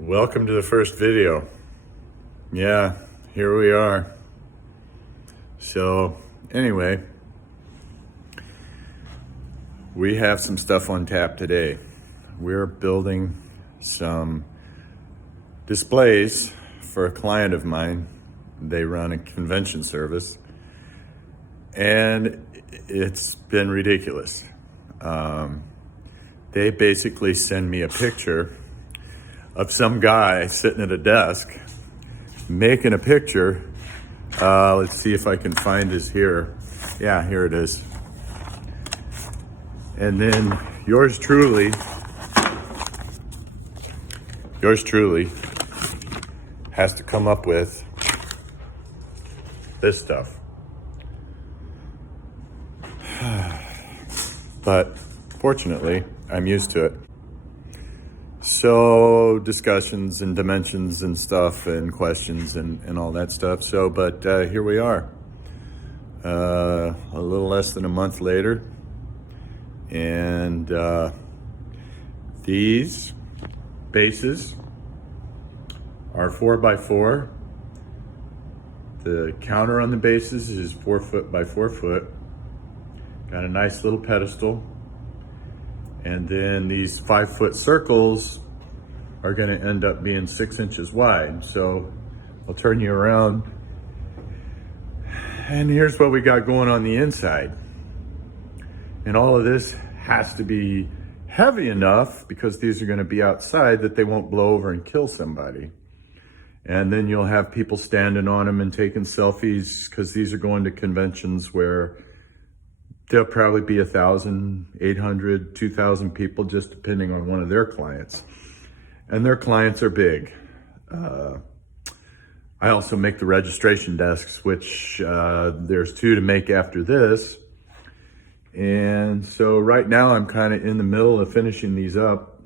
Welcome to the first video. Yeah, here we are. So anyway, we have some stuff on tap today. We're building some displays for a client of mine. They run a convention service and it's been ridiculous. They basically send me a picture of some guy sitting at a desk making a picture. Let's see if I can find this here. Yeah, here it is. And then yours truly has to come up with this stuff. But fortunately, I'm used to it. So discussions and dimensions and stuff and questions and all that stuff. But here we are, a little less than a month later. And these bases are 4x4. The counter on the bases is 4 foot by 4 foot. Got a nice little pedestal. And then these 5-foot circles are going to end up being 6 inches wide. So I'll turn you around. And here's what we got going on the inside. And all of this has to be heavy enough, because these are going to be outside, that they won't blow over and kill somebody. And then you'll have people standing on them and taking selfies, because these are going to conventions where there'll probably be 1,000, 800, 2,000 people, just depending on one of their clients. And their clients are big. I also make the registration desks, which there's 2 to make after this. And so right now I'm kind of in the middle of finishing these up.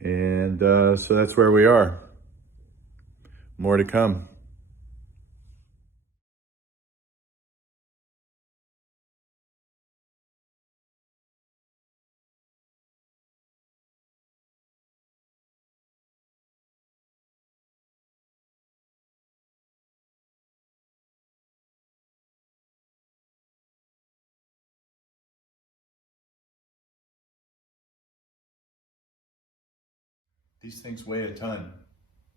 And so that's where we are. More to come. These things weigh a ton.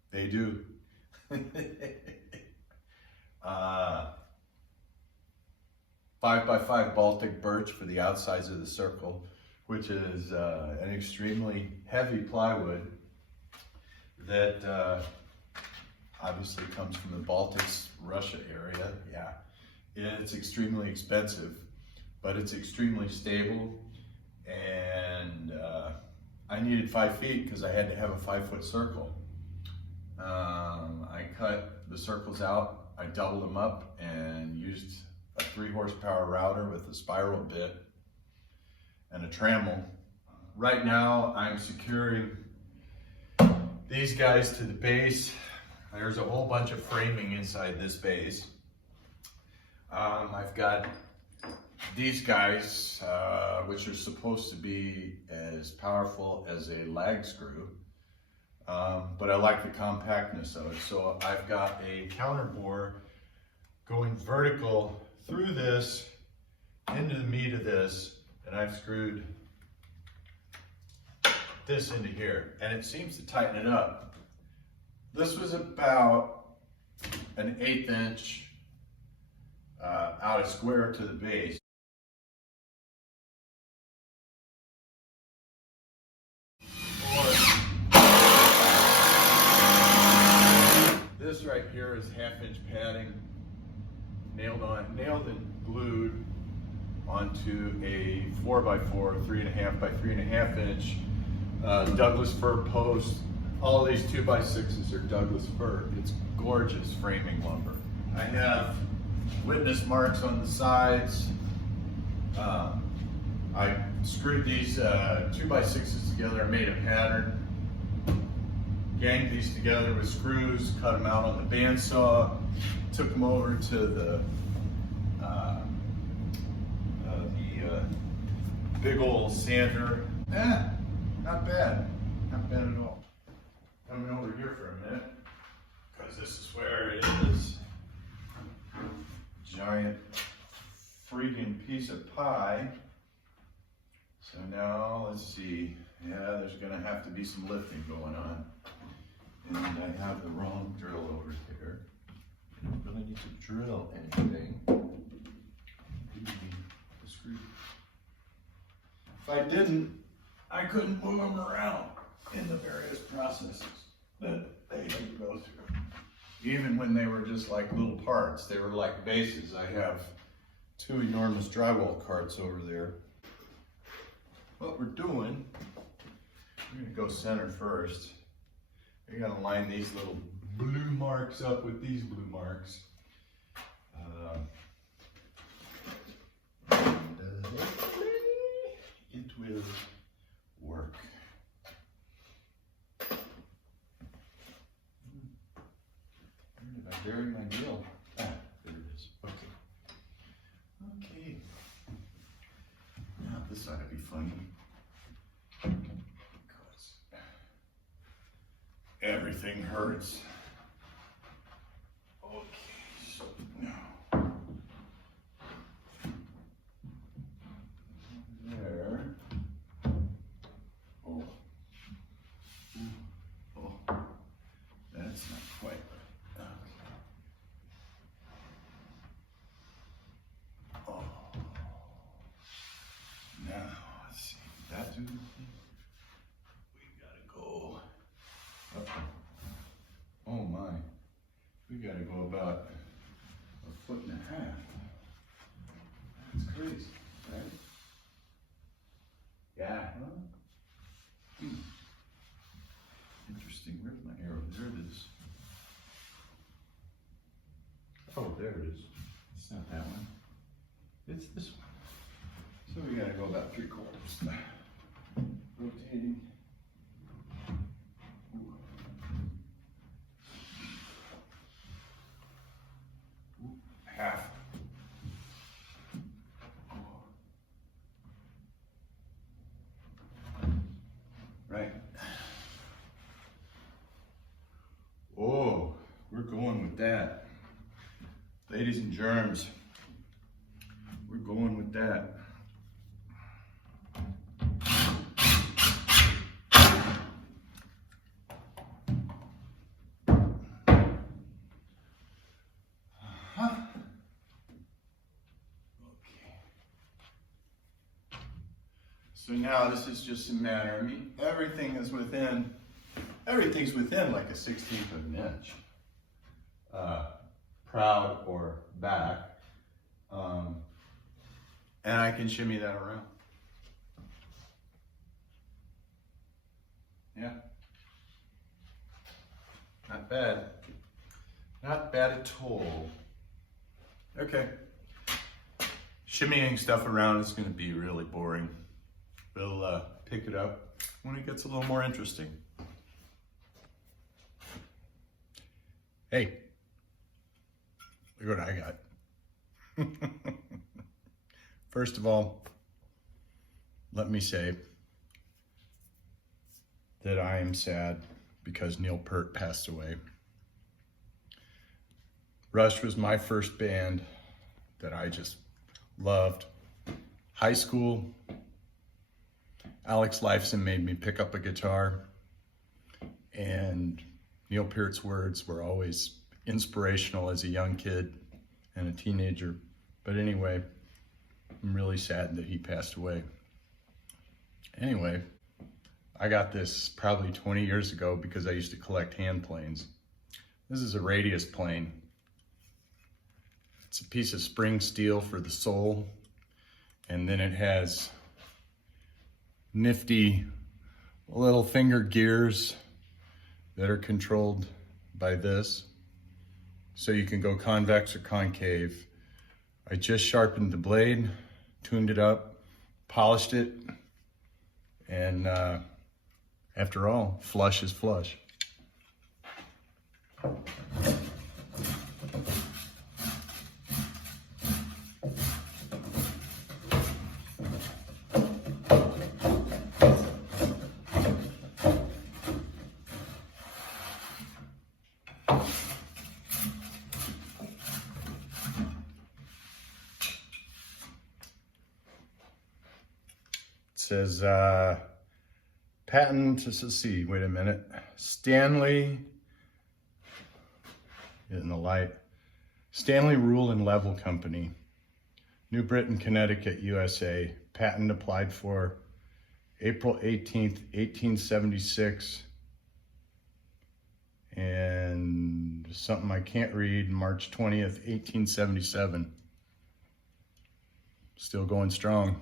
They do. 5x5 Baltic birch for the outsides of the circle, which is an extremely heavy plywood that obviously comes from the Baltics, Russia area. Yeah, it's extremely expensive, but it's extremely stable. And I needed 5 feet because I had to have a 5-foot circle. I cut the circles out, I doubled them up and used a 3-horsepower router with a spiral bit and a trammel. Right now I'm securing these guys to the base. There's a whole bunch of framing inside this base. I've got these guys, which are supposed to be as powerful as a lag screw, but I like the compactness of it. So I've got a counter bore going vertical through this into the meat of this, and I've screwed this into here, and it seems to tighten it up. This was about an 1/8 inch out of square to the base. This right here is 1/2 inch padding, nailed and glued onto a 4x4, 3.5 by 3.5 inch Douglas fir post. All of these 2x6s are Douglas fir. It's gorgeous framing lumber. I have witness marks on the sides. I screwed these 2x6s together and made a pattern. Ganged these together with screws, cut them out on the bandsaw, took them over to the big old sander. Not bad at all. coming over here for a minute, because this is where it is. Giant freaking piece of pie. So now let's see. Yeah, there's gonna have to be some lifting going on. And I have the wrong drill over here. I don't really need to drill anything. If I didn't, I couldn't move them around in the various processes that they had to go through. Even when they were just like little parts, they were like bases. I have 2 enormous drywall carts over there. What we're doing, we're gonna go center first. You're gonna line these little blue marks up with these blue marks. It will work. Where did I bury my drill? Ah, there it is. Okay. Okay. Now this ought to be funny. Because everything hurts. Okay, so now. There. Oh. Oh. That's not quite right. Okay. Oh. Now, let's see. That do the thing? We gotta go up. Oh my. We gotta go about 1.5 feet. That's crazy, right? Yeah. Huh? Interesting. Where's my arrow? There it is. Oh, there it is. It's not that one. It's this one. So we gotta go about 3/4. Rotating. Ooh. Ooh, half. Right. Oh, we're going with that. Ladies and germs, we're going with that. So now this is just a matter, I mean, everything's within like a 1/16 of an inch. Proud or back. And I can shimmy that around. Yeah. Not bad. Not bad at all. Okay. Shimmying stuff around is gonna be really boring. We'll pick it up when it gets a little more interesting. Hey, look what I got. First of all, let me say that I am sad because Neil Peart passed away. Rush was my first band that I just loved. High school, Alex Lifeson made me pick up a guitar, and Neil Peart's words were always inspirational as a young kid and a teenager. But anyway, I'm really sad that he passed away. Anyway, I got this probably 20 years ago because I used to collect hand planes. This is a radius plane. It's a piece of spring steel for the sole, and then it has nifty little finger gears that are controlled by this. So you can go convex or concave. I just sharpened the blade, tuned it up, polished it, and after all, flush is flush. says, patent, let's see, wait a minute. Stanley, in the light. Stanley Rule and Level Company, New Britain, Connecticut, USA. Patent applied for April 18th, 1876. And something I can't read, March 20th, 1877. Still going strong.